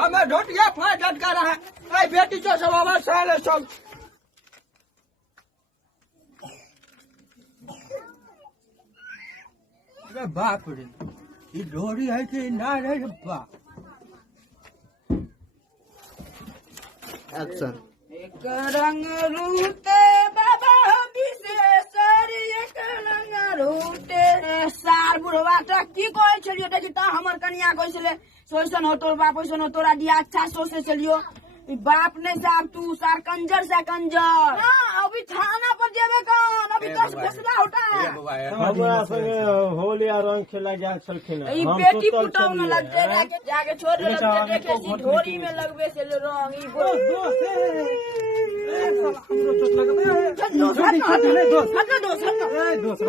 हमें ढोटिया फाट कर रहा है। अरे बेटी चो सब हमारे साले सब। अरे बाप रे, ये ढोरी है कि ना रे बाप। एक्शन। एक रंग रूटे बाबा विशेषर एक रंग रूटे सार बुढ़वा तक की कहै छलियो देखि त हमर कन्या कहै छले सोइसन हो तोर बाप ओइसन हो तोरा दिया अच्छा सोचे चलियो ई बाप नहीं साहब तू सार कंजर से कंजर ना अभी थाना पर जेबे कौन अभी 10 फैसला होता है हमरा संगे होली आ रंग खेला जा छलखिन। ई बेटी पुतौ न लगते जाके छोड़ दे देखे सी ढोरी में लगबे से रंग ई दोस्त